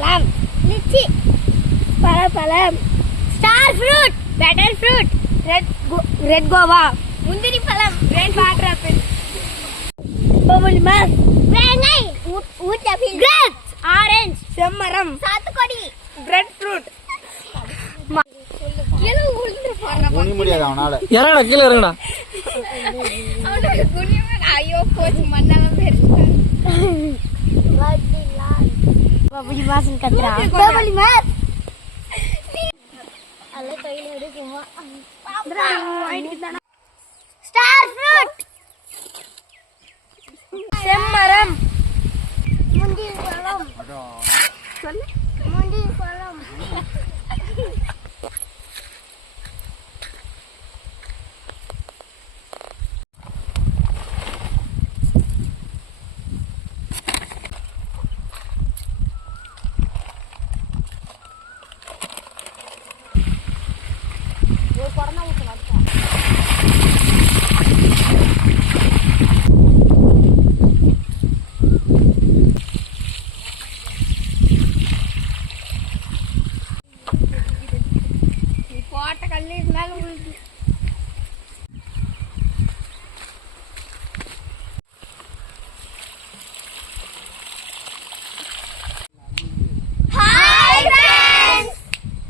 பழம், லிச்சி, பழம், star fruit, butter fruit, red Goa, முந்திரி பழம், ரெட் வாட்டர் ஆப்பிள், பவுலிமாஸ், வேங்கை, ஊட்டபிள், கிரேப்ஸ், ஆரஞ்சு, செம்மரம், சாத்துக்குடி, பிரெட் ஃப்ரூட். கீழே விழுந்து போறா குனி முடியாது அவனால. இறங்கடா கீழே இறங்கடா. அவனோட குனிமே ஐயோ போச்சு மண்ணால பெருசா. பவுலி மாசன் கத்ரா. பவுலி மாஸ். அல்ல கையில எடுக்குமா. Star fruit. செம்மரம். முந்திரி பழம். சொல்லு. முந்திரி பழம். போட்ட கல்லு மேல விழுது. ஹாய் फ्रेंड्स,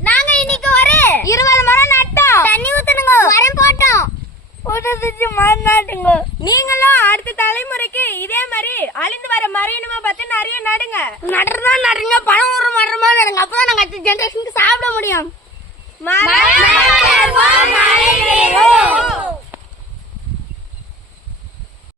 நாங்க இன்னைக்கு ஒரு 20 மரம் நட்டோம். தண்ணி ஊத்துனுங்க. மரம் போட்டோம். போட்டதுக்கு மரம் நட்டுங்க. நீங்களும் அடுத்த தலைமுறைக்கு இதே மாதிரி அழிந்து வர மரம் பார்த்து நிறைய நடுங்க. நடுங்க, பணம் ஒரு மரமா நடுங்க. அப்பதான் நாங்க அடுத்த ஜெனரேஷனுக்கு சாப்பிட முடியும். மரம்